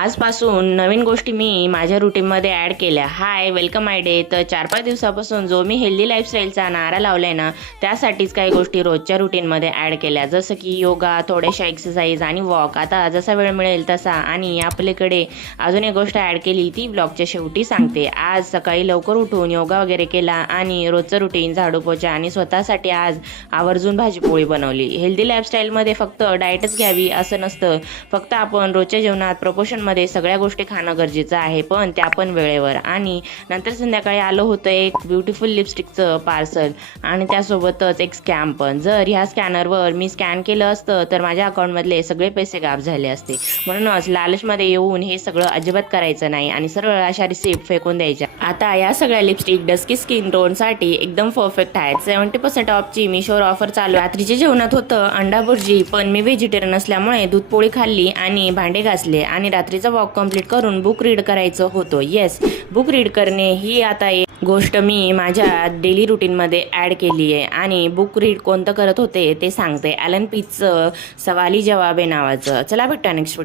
आजपासून नवीन गोष्टी मी माझ्या रुटीनमध्ये ॲड केल्या. हाय, वेलकम माय डे. तर 4-5 दिवसापासून जो मी हेल्दी लाईफस्टाईलचा नारा लावलाय ना, त्यासाठीच काही गोष्टी रोजच्या रुटीनमध्ये ॲड केल्या. जसं की योगा, थोड्याशा एक्सरसाइज आणि वॉक. आता जसा वेळ मिळेल तसा. आणि आपल्याकडे अजून एक गोष्ट ॲड केली, ती ब्लॉगच्या शेवटी सांगते. आज सकाळी लवकर उठून योगा वगैरे केला आणि रोजचं रुटीन, झाडू पोछा आणि स्वतःसाठी आज आवर्जून भाजीपोळी बनवली. हेल्दी लाईफस्टाईलमध्ये फक्त डाएटच घ्यावी असं नसतं. फक्त आपण रोजच्या जेवणात प्रपोर्शनमध्ये सगळ्या गोष्टी खाणं गरजेचं आहे, पण त्या पण वेळेवर. आणि नंतर संध्याकाळी आलं होतं एक ब्युटिफुल लिपस्टिकचं पार्सल आणि त्यासोबतच एक स्कॅम पण. जर ह्या स्कॅनरवर मी स्कॅन केलं असतं तर माझ्या अकाउंटमधले सगळे पैसे गायब झाले असते. म्हणूनच लालचमध्ये येऊन हे सगळं अजिबात करायचं नाही आणि सरळ अशा रिसिप्ट फेकून द्यायच्या. आता या सगळ्या लिपस्टिक डस्की स्किन टोनसाठी एकदम परफेक्ट आहेत. 70% ऑफची मिशोवर ऑफर चालू. रात्रीच्या जेवणात होतं अंडा भुर्जी, पण मी व्हेजिटेरियन असल्यामुळे दूध पोळी खाल्ली आणि भांडे घासले आणि रात्रीचा वॉक कंप्लीट करून बुक रीड करायचं होतं. येस, बुक रीड करणे ही आता एक गोष्ट मी माझ्या डेली रुटीनमध्ये ॲड केली आहे. आणि बुक रीड कोणतं करत होते ते सांगते. ॲलन पीजचं सवाली जवाब आहे नावाचं. चला भेटा नेक्स्ट